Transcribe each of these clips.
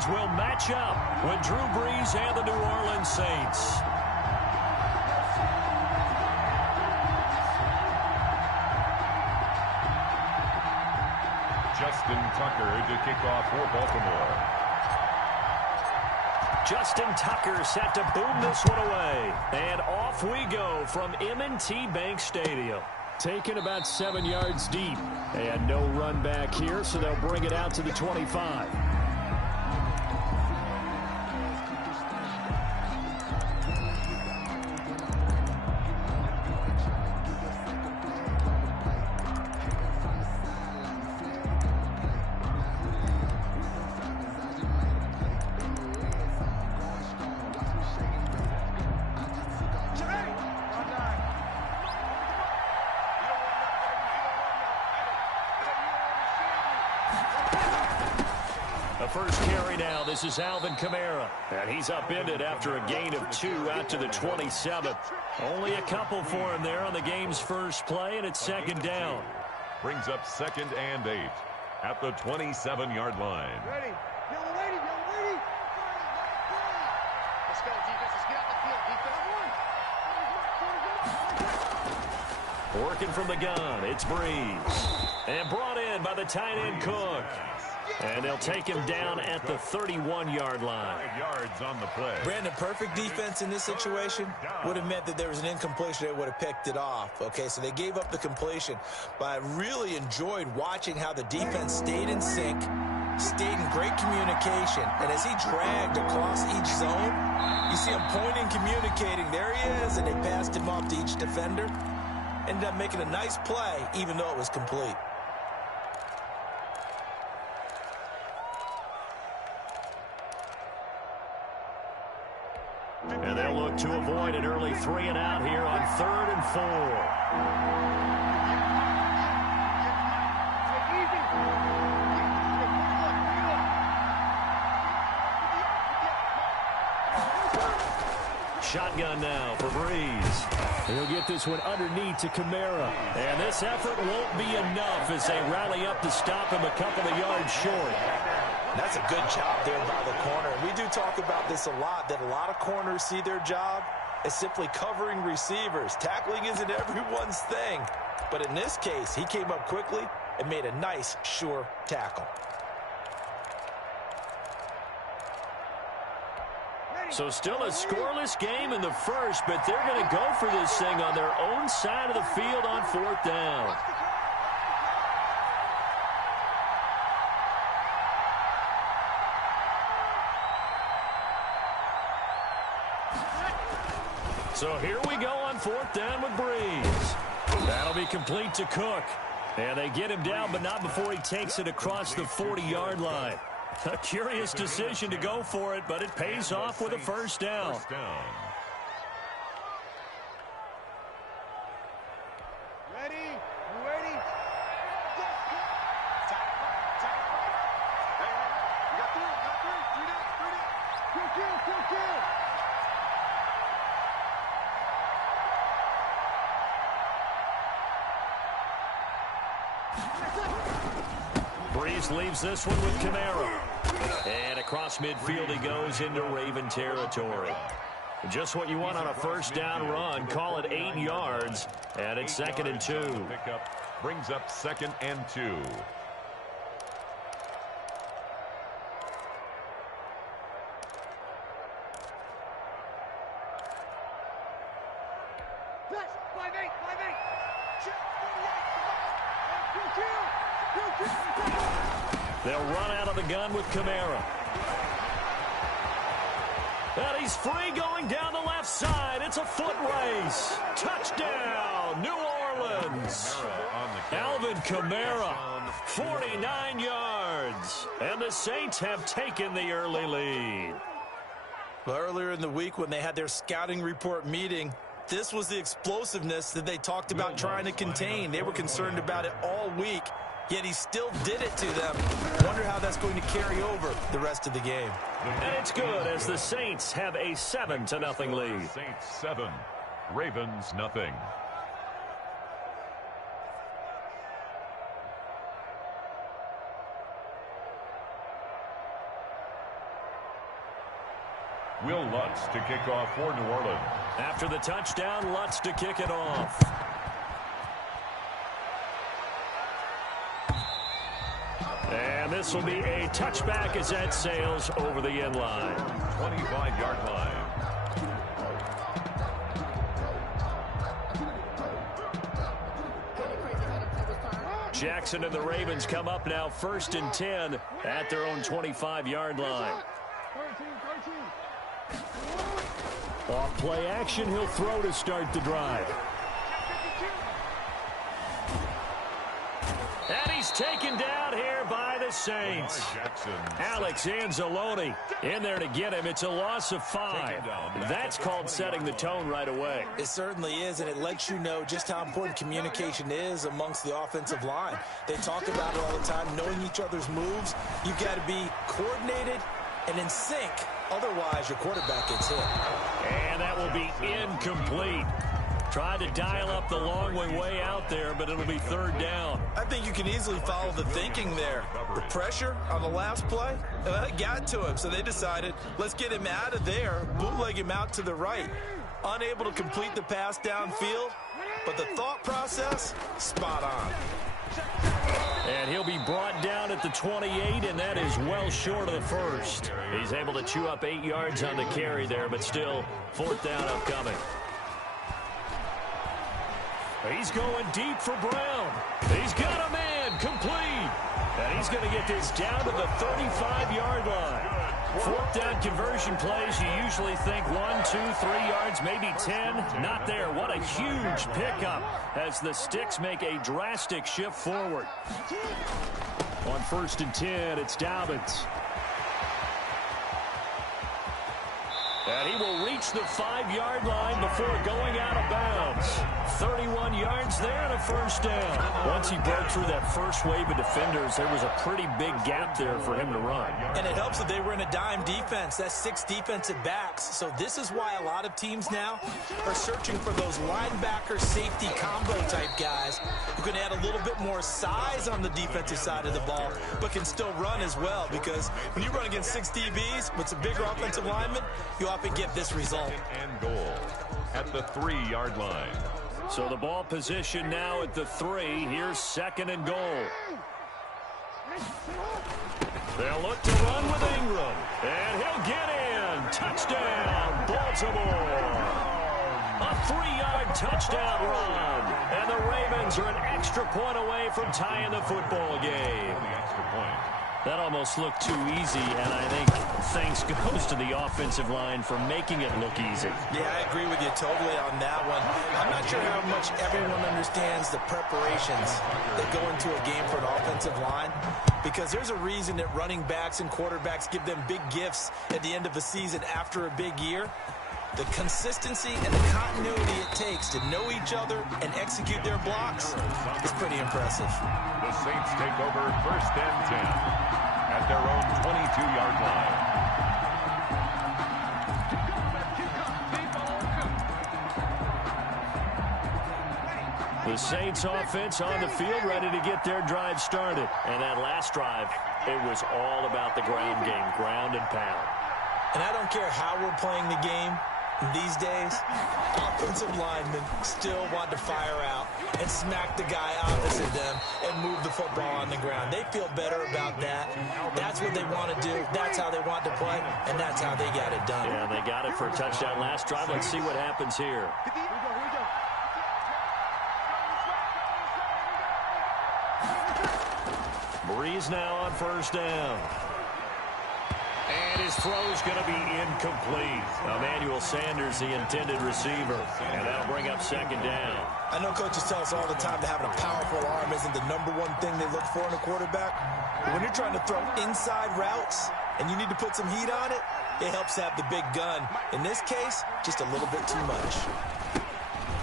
Yards will match up with Drew Brees and the New Orleans Saints. Justin Tucker to kick off for Baltimore. Justin Tucker set to boom this one away. And off we go from M&T Bank Stadium. Taken about 7 yards deep. And no run back here, so they'll bring it out to the 25. First carry now. This is Alvin Kamara. And he's upended after a gain of 2 out to the 27. Only a couple for him there on the game's first play, and it's second down. Brings up 2nd and 8 at the 27-yard line. Ready. Yellow ready. Let's go, defense. Let's get out the field. Defense. Working from the gun, it's Brees. And brought in by the tight end Cook. And they'll take him down at the 31-yard line. 5 yards on the play. Brandon, perfect defense in this situation would have meant that there was an incompletion. They would have picked it off. Okay, so they gave up the completion. But I really enjoyed watching how the defense stayed in sync, stayed in great communication. And as he dragged across each zone, you see him pointing, communicating. There he is, and they passed him off to each defender. Ended up making a nice play, even though it was complete. And they'll look to avoid an early 3 and out here on 3rd and 4. Shotgun now for Brees. He'll get this one underneath to Kamara. And this effort won't be enough as they rally up to stop him a couple of yards short. That's a good job there by the corner. We do talk about this a lot, that a lot of corners see their job as simply covering receivers. Tackling isn't everyone's thing. But in this case, he came up quickly and made a nice, sure tackle. So still a scoreless game in the first, but they're going to go for this thing on their own side of the field on 4th down. So here we go on 4th down with Brees. That'll be complete to Cook. And they get him down, but not before he takes it across the 40-yard line. A curious decision to go for it, but it pays off with a first down. Ready? You ready? You got 3. Kill. Brees leaves this one with Kamara. And across midfield he goes into Raven territory. Just what you want on a first down run. Call it 8 yards. And it's 2nd and 2. Pickup brings up 2nd and 2. They'll run out of the gun with Kamara. And he's free going down the left side. It's a foot race. Touchdown, New Orleans. Alvin Kamara, 49 yards. And the Saints have taken the early lead. Well, earlier in the week when they had their scouting report meeting, this was the explosiveness that they talked about trying to contain. They were concerned about it all week, yet he still did it to them. Wonder how that's going to carry over the rest of the game. And it's good as the Saints have a 7-0 lead. Saints 7, Ravens nothing. Will Lutz to kick off for New Orleans. After the touchdown, Lutz to kick it off. And this will be a touchback as that sails over the end line. 25-yard line. Jackson and the Ravens come up now 1st and 10 at their own 25-yard line. Off play action, he'll throw to start the drive. And he's taken down here by the Saints. Alex Anzalone in there to get him. It's a loss of 5. That's called setting the tone right away. It certainly is, and it lets you know just how important communication is amongst the offensive line. They talk about it all the time, knowing each other's moves. You've got to be coordinated and in sync. Otherwise, your quarterback gets hit. And that will be incomplete. Tried to dial up the long way out there, but it'll be 3rd down. I think you can easily follow the thinking there. The pressure on the last play, it got to him, so they decided, let's get him out of there, bootleg him out to the right. Unable to complete the pass downfield, but the thought process, spot on. And he'll be brought down at the 28, and that is well short of the first. He's able to chew up 8 yards on the carry there, but still 4th down upcoming. He's going deep for Brown. He's got a man complete. And he's going to get this down to the 35-yard line. 4th down conversion plays, you usually think 1, 2, 3 yards, maybe 10. Not there. What a huge pickup as the Sticks make a drastic shift forward. On 1st and 10, it's Dobbins. And he will reach the 5-yard line before going out of bounds. 31 yards there and a 1st down. Once he broke through that first wave of defenders, there was a pretty big gap there for him to run. And it helps that they were in a dime defense. That's 6 defensive backs. So this is why a lot of teams now are searching for those linebacker safety combo type guys who can add a little bit more size on the defensive side of the ball, but can still run as well. Because when you run against 6 DBs with some bigger offensive linemen, you often get this result. And goal at the 3-yard line. So the ball position now at the 3. Here's 2nd and goal. They'll look to run with Ingram. And he'll get in. Touchdown, Baltimore. A 3-yard touchdown run. And the Ravens are an extra point away from tying the football game. The extra point. That almost looked too easy, and I think thanks goes to the offensive line for making it look easy. Yeah, I agree with you totally on that one. I'm not sure how much everyone understands the preparations that go into a game for an offensive line, because there's a reason that running backs and quarterbacks give them big gifts at the end of a season after a big year. The consistency and the continuity it takes to know each other and execute their blocks is pretty impressive. The Saints take over 1st and 10 at their own 22-yard line. The Saints offense on the field ready to get their drive started. And that last drive, it was all about the ground game, ground and pound. And I don't care how we're playing the game. These days, offensive linemen still want to fire out and smack the guy opposite them and move the football on the ground. They feel better about that. That's what they want to do. That's how they want to play, and that's how they got it done. Yeah, they got it for a touchdown last drive. Let's see what happens here. Breeze now on 1st down. And his throw is going to be incomplete. Emmanuel Sanders, the intended receiver. And that'll bring up 2nd down. I know coaches tell us all the time that having a powerful arm isn't the #1 thing they look for in a quarterback. But when you're trying to throw inside routes and you need to put some heat on it, it helps have the big gun. In this case, just a little bit too much.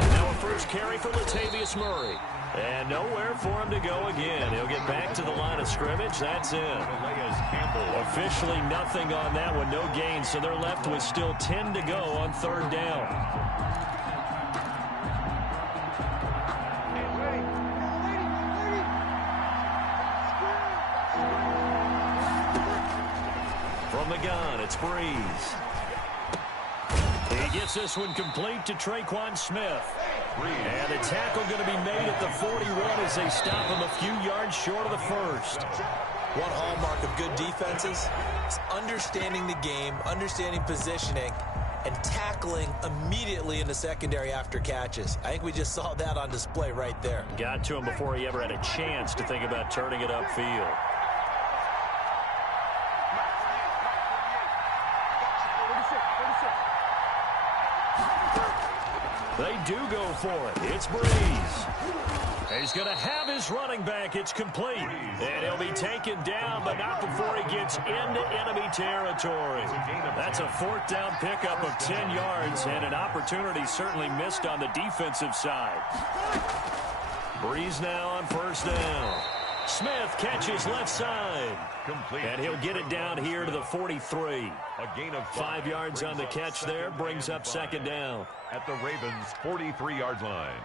Now a first carry for Latavius Murray. And nowhere for him to go again. He'll get back to the line of scrimmage. That's it. Officially nothing on that one. No gain. So they're left with still 10 to go on 3rd down. From the gun, it's Breeze. gets this one complete to Traquan Smith. And the tackle going to be made at the 41 as they stop him a few yards short of the first. One hallmark of good defenses is understanding the game, understanding positioning, and tackling immediately in the secondary after catches. I think we just saw that on display right there. Got to him before he ever had a chance to think about turning it upfield. They do go for it. It's Breeze. He's going to have his running back. It's complete. And he'll be taken down, but not before he gets into enemy territory. That's a fourth down pickup of 10 yards, and an opportunity certainly missed on the defensive side. Breeze now on first down. Smith catches left side. Complete. And he'll get it down here to the 43. A gain of 5 yards on the catch there, brings up second down. At the Ravens' 43-yard line.